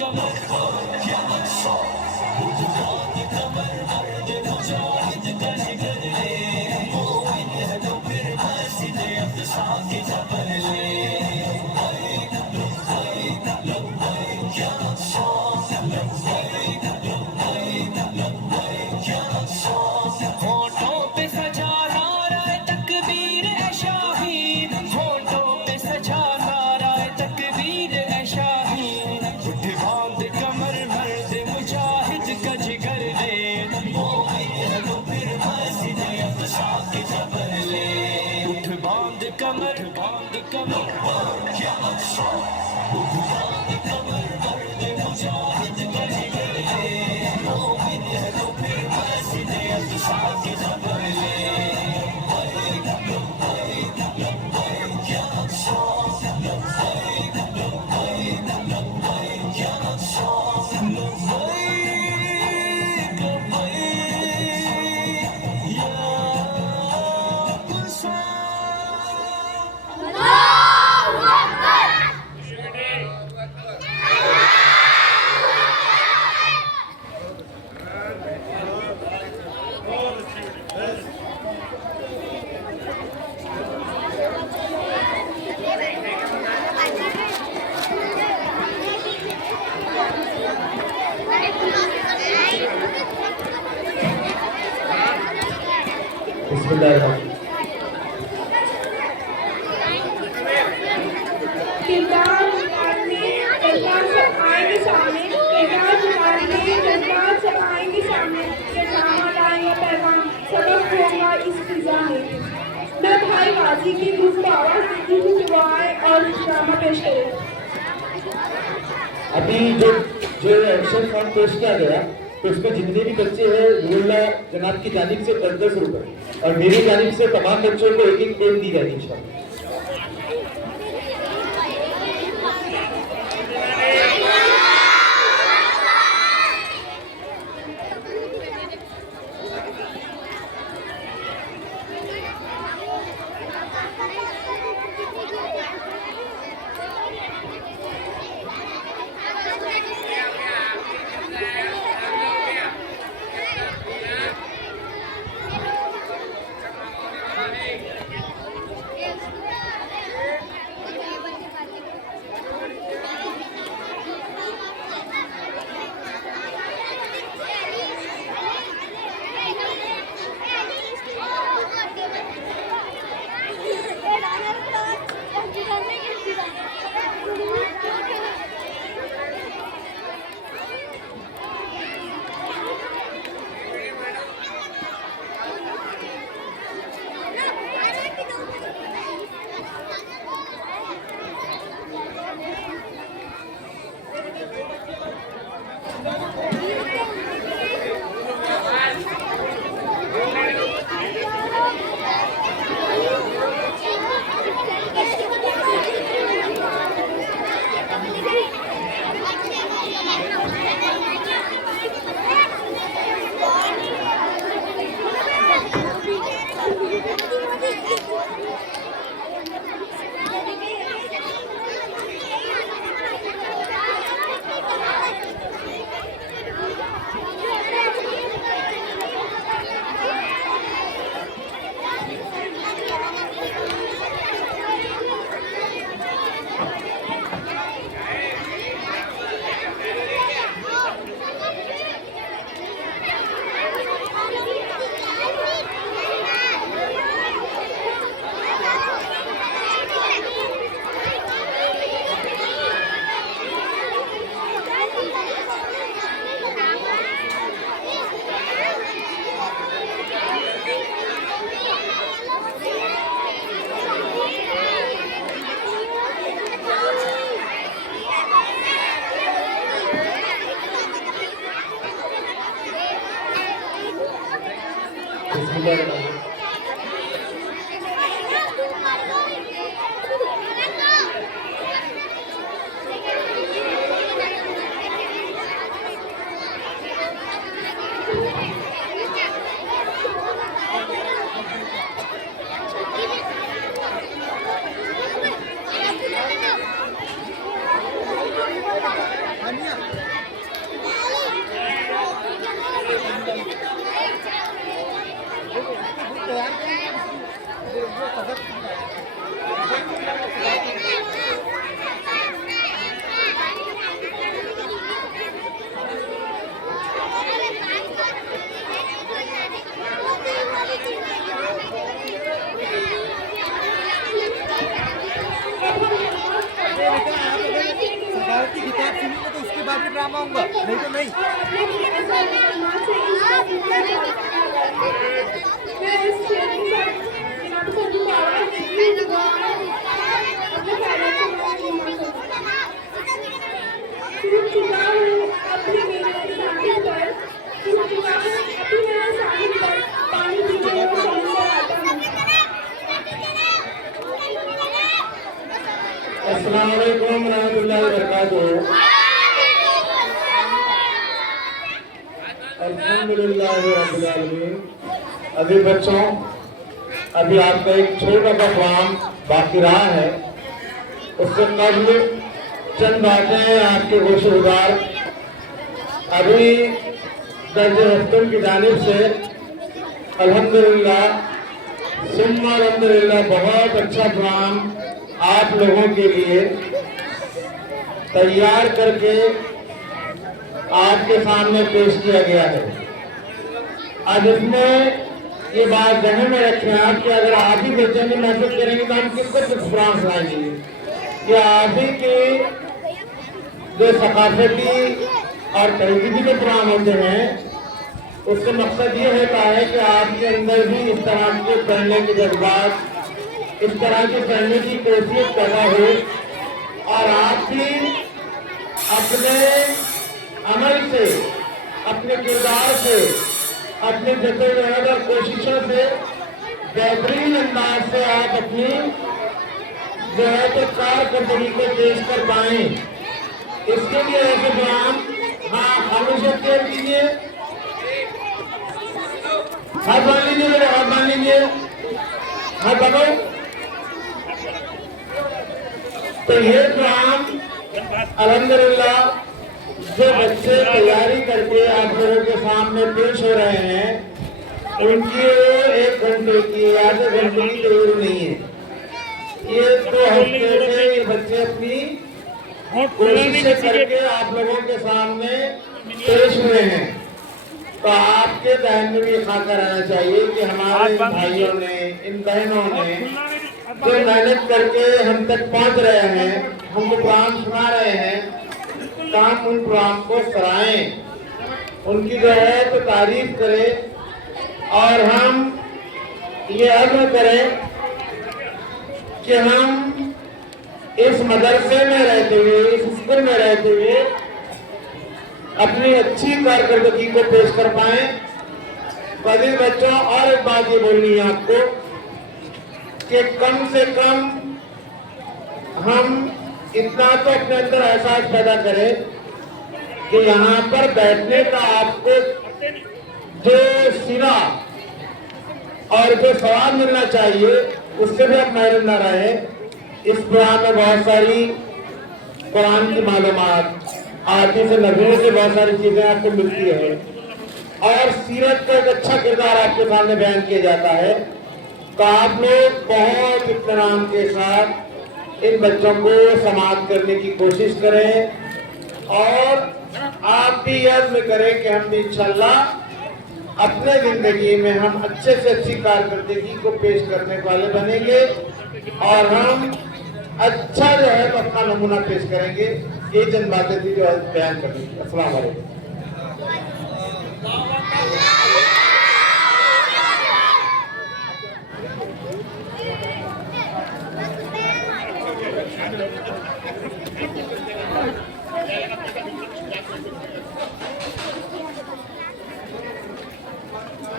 कमर या सौ उठ बांध कमर मर्द मुजाहिद का जिगर ले मोमिन है तो फिर मस्जिद अक़सा की खबर ले या सौ होठों पे सजा नारा तकबीर है शाही होठों पे सजा नारा तकबीर है शाही उठ बांध कमर मर्द मुजाहिद का जिगर ले मोमिन है तो फिर मस्जिद अक़सा की खबर ले उठ बांध कमर या सौ उठ बांध कमर मर्द मुजाहिद का जिगर ले मोमिन है तो फिर मस्जिद अक़सा की खबर ले किरदार उतारने जज्बात सब आएंगे सामने किरदार उतारने जज्बात सब आएंगे सामने ड्रामा लाएंगे पैगाम सबक होगा इस फिजा में मैं भाई गाजी की ग्रुप को आवाज़ देती हूँ कि वो आए और ड्रामा पेश करें। अभी जो एक्शन फॉर्म पेश किया गया तो उसमें जितने भी बच्चे हैं रोला जनाब की जानिब से 10-10 रुपए और मेरी जानिब से तमाम बच्चों को एक पेन दी जाएगी इंशाल्लाह। Ania. सजावटी किताब सुनूंगा तो उसके बाद ही ड्रामा आऊंगा, नहीं तो नहीं। अस्सलाम वालेकुम रहमतुल्लाहि व बरकातुहू। अल्हम्दुलिल्लाह रब्बिल आलमीन। अभी बच्चों, अभी आपका एक छोटा सा काम बाकी रहा है, उससे कबल चंद बातें आपके होशरुदार। अभी दर्जे हफ्तम की जानिब से अल्हम्दुलिल्लाह सुम्मा अल्हम्दुलिल्लाह बहुत अच्छा प्रोग्राम आप लोगों के लिए तैयार करके आपके सामने पेश किया गया है। आज इसमें ये बात ध्यान में रखें आप कि अगर आप ही बच्चे में महसूस करेंगे तो हम किसको कुछ प्रोग्राम सुनाएंगे कि आप ही के जो सकाफती और तहजीबी के प्रोग्राम होते हैं, उसका मकसद ये होता है कि आपके अंदर भी इस तरह के पढ़ने के जज्बात, इस तरह की पढ़ने की कैफियत पैदा हो और आप भी अपने अमल से, अपने किरदार से, अपने जद्दोजहद और कोशिशों से बेहतरीन अंदाज से आप अपनी जो है तो कारकर्दगी को पेश कर पाए। इसके लिए ऐसे प्रोग्राम, हाँ हमेशा केयर कीजिए, हाथ बांध लीजिए, मेरे हाथ बांध लीजिए, हाथ बांधो। तो ये प्रोग्राम अल्हम्दुलिल्लाह जो बच्चे तैयारी करके आप लोगों के सामने पेश हो रहे हैं, उनकी 1 घंटे की, आधे घंटे की जरूरत नहीं है। ये 2 हफ्ते से ये बच्चे अपनी कोशिश करके आप लोगों के सामने पेश हुए हैं। तो आपके ध्यान में भी खाकर रहना चाहिए कि हमारे भाइयों ने, इन बहनों ने जो मेहनत करके हम तक पहुंच रहे हैं, हमको प्रोग्राम सुना रहे हैं, तो हम उन प्रोग्राम को सराहें, उनकी जो है तो तारीफ करें और हम ये अज़्म करें कि हम इस मदरसे में रहते हुए, इस स्कूल में रहते हुए अपनी अच्छी कारकर्दगी को पेश कर पाए। पहले बच्चों, और एक बात ये बोलनी है आपको कि कम से कम हम इतना तो अपने अंदर एहसास पैदा करें कि यहाँ पर बैठने का आपको जो सिरा और जो सवाब मिलना चाहिए उससे भी आप महरूम न रहे। इस प्रोग्राम में बहुत सारी कुरान की मालूमात, आदि से नबियों से बहुत सारी चीजें आपको मिलती है और सीरत का एक अच्छा किरदार आपके सामने बयान किया जाता है। तो आप लोग बहुत इत्मीनान के साथ इन बच्चों को समाप्त करने की कोशिश करें और आप भी यज्ञ करें कि हम इंशाल्लाह अपने जिंदगी में हम अच्छे से अच्छी कारकर्दगी को पेश करने वाले बनेंगे और हम अच्छा जो है तो अपना नमूना पेश करेंगे। ये चंद बातें थी जो बयान करनी थी। अस्सलाम वालेकुम।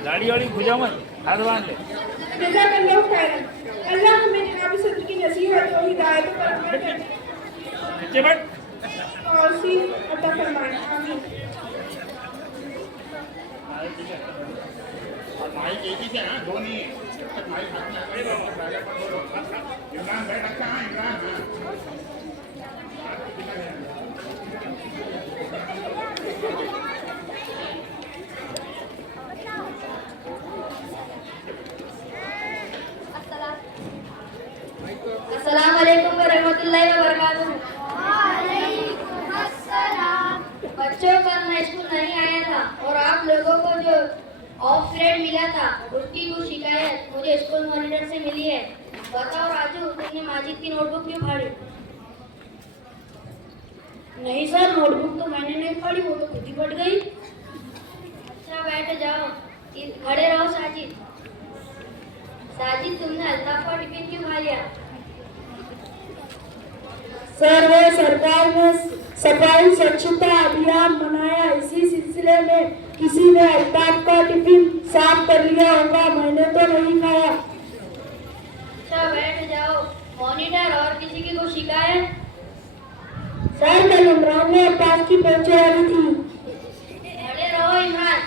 दाढ़ी वाली भुजा मत, हाथ बांध ले। जज़ाकल्लाहु खैरन। अल्लाह हमें जनाब सद्र की नसीहत और हिदायत पर अमल करने और सीख अता फरमाए। आमीन। रहमतुल्लाहि व बरकातुहू। बच्चों, कल मैं स्कूल नहीं आया था और आप लोगों को जो ऑफ पीरियड मिला था उसकी कुछ शिकायत मुझे स्कूल मॉनिटर से मिली है। बताओ राजू, तुमने माजिद की नोटबुक क्यों फाड़ी? नहीं सर, नोटबुक तो मैंने नहीं फाड़ी, वो तो खुद ही फट गई। अच्छा बैठ जाओ, खड़े रहो। साजिद, साजिद तुमने अल्ताफ का टिफिन क्यों खा लिया? सर, वो सरकार ने सफाई स्वच्छता अभियान मनाया, इसी सिलसिले में किसी ने अल्ताफ का टिफिन साफ कर लिया होगा, मैंने तो नहीं खाया। अच्छा बैठ जाओ। मॉनिटर, और किसी की कोई शिकायत? सर, कल इमरान ने अब्बास की पेन चुराई थी। खड़े रहो इमरान,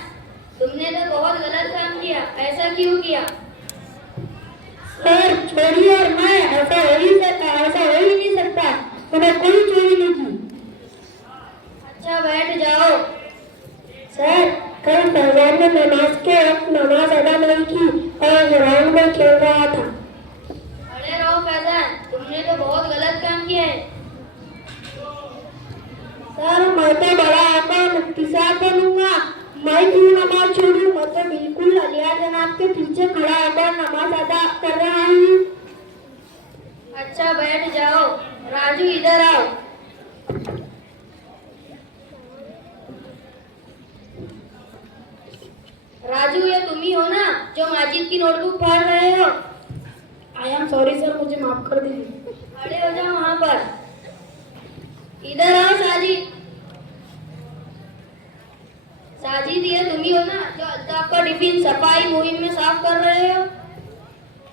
तुमने तो बहुत गलत काम किया। ऐसा क्यों किया? सर छोड़िए, और मैं ऐसा हो ही नहीं सकता, मैंने कोई चोरी नहीं की। अच्छा बैठ जाओ। सर, कल फैजान ने नमाज के वक्त नमाज अदा नहीं की और ग्राउंड में खेल रहा था। खड़े रहो फैजान, तुमने तो बहुत गलत काम किया है। सर, मैं तो बड़ा आका मुफ्ती साहब बनूंगा, मैं क्यों नमाज छोड़ूं? मैं तो बिल्कुल अलिया जनाब के पीछे खड़ा होकर नमाज अदा कर रहा हूँ। अच्छा बैठ जाओ। राजू, इधर आओ। राजू, ये तुम ही हो ना जो माजिद की नोटबुक फाड़ रहे हो? आई एम सॉरी सर, मुझे माफ कर दीजिए। खड़े हो जाओ वहां पर। इधर आओ साजिद। साजिद, ये तुम ही हो ना जो अल्ताफ का टिफिन सफाई मुहिम में साफ कर रहे हो?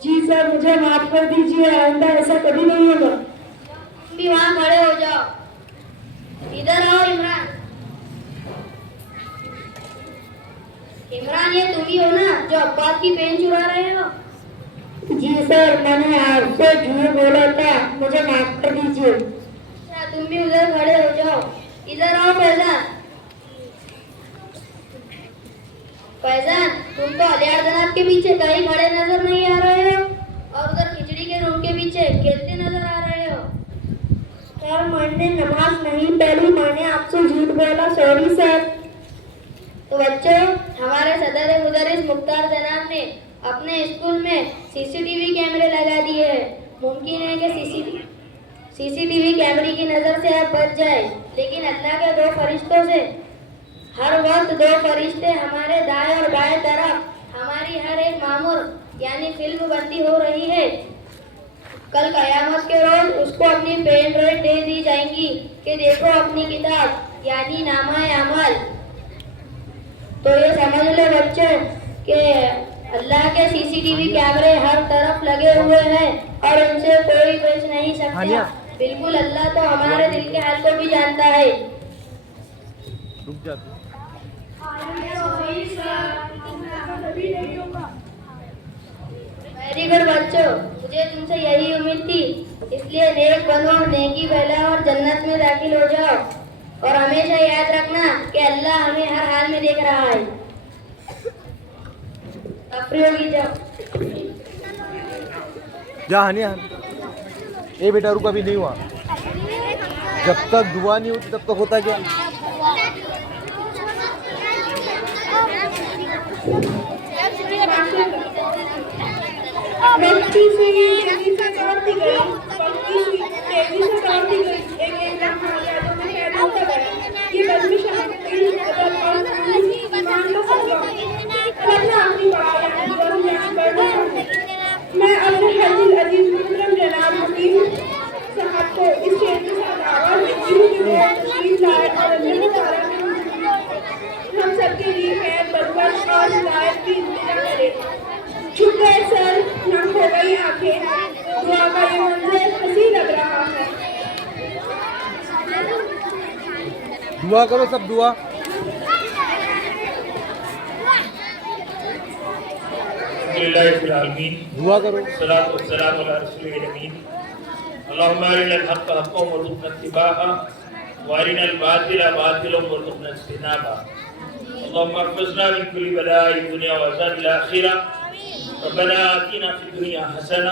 जी सर, मुझे माफ कर दीजिए, आइंदा ऐसा कभी नहीं होगा। तुम भी वहां खड़े हो जाओ। इधर आओ इमरान। इमरान, ये तुम ही हो ना जो अब्बास की पेन चुरा रहे हो? जी सर, मैंने आपसे झूठ बोला था, मुझे माफ कर दीजिए। अच्छा, तुम भी उधर खड़े हो जाओ। इधर आओ फैजान। फैजान, तुम तो अलियार जनाब के पीछे कहीं खड़े नजर नहीं आ रहे हो और उधर खिचड़ी के रूम के पीछे खेलते नजर आ रहे हो। सर, मैंने नमाज नहीं पढ़ी, मैंने आपसे झूठ बोला, सॉरी सर। तो बच्चों, हमारे सदर मुदर्रिस मुख्तार जनाब ने अपने स्कूल में सीसीटीवी कैमरे लगा दिए हैं। मुमकिन है कि सीसीटीवी कैमरे की नज़र से आप बच जाए, लेकिन अल्लाह के दो फरिश्तों से हर वक्त दो फरिश्ते हमारे दाएं और बाएं तरफ हमारी हर एक मामूर यानी फिल्म बंदी हो रही है। कल कयामत के रोज उसको अपनी पेन ड्राइव दे दी जाएंगी कि देखो अपनी किताब यानी नामा अमल। तो ये समझ लो बच्चों कि अल्लाह के सीसीटीवी कैमरे हर तरफ लगे हुए हैं और उनसे कोई बच नहीं सकता। बिल्कुल अल्लाह तो हमारे दिल के हाल को भी जानता है। वेरी गुड बच्चों, मुझे तुमसे यही उम्मीद थी, इसलिए नेक बनो, नेकी फैलाओ और जन्नत में दाखिल हो जाओ। और हमेशा याद रखना कि अल्लाह हमें हर हाल में देख रहा है। तफरी होगी, जाओ। जा हानिया, ए बेटा रुक, अभी नहीं हुआ। जब तक दुआ नहीं होती तब तक होता क्या? तेजी से दौड़ती गई, तेजी से दौड़ती गई, एक एकदम यादों में कैद होता गया। ये बदमिश हकीकत अदब और ईमान का सबक अपना अपनी बात और यहाँ पर मैं अपने हजील अजीज मुहतरम जनाब हकीम साहब को इस शेर के साथ आवाज़ देती हूँ कि वो तशरीफ लाए और अल्लाह ताला हम सबके लिए खैर बरकत और हिदायत की इंतजार करे। शुक्र है सर, नम हो गई आंखें, दुआ का ये मंजर हंसी लग रहा है। दुआ करो सब, दुआ। दुआ करो। सलातो वस्सलामु अला रसूलिल अमीन। अल्लाहुम्मा अरिनल हक़्क़ हक़्क़न वरज़ुक़ना इत्तिबाअह व अरिनल बातिला बातिलन वरज़ुक़ना इज्तिनाबह। अल्लाहुम्मा अहफ़िज़ना मिन कुल्लि बलाइ दुनिया व अज़ाबिल आखिरह। रब्बना आतिना फ़िद दुनिया हसना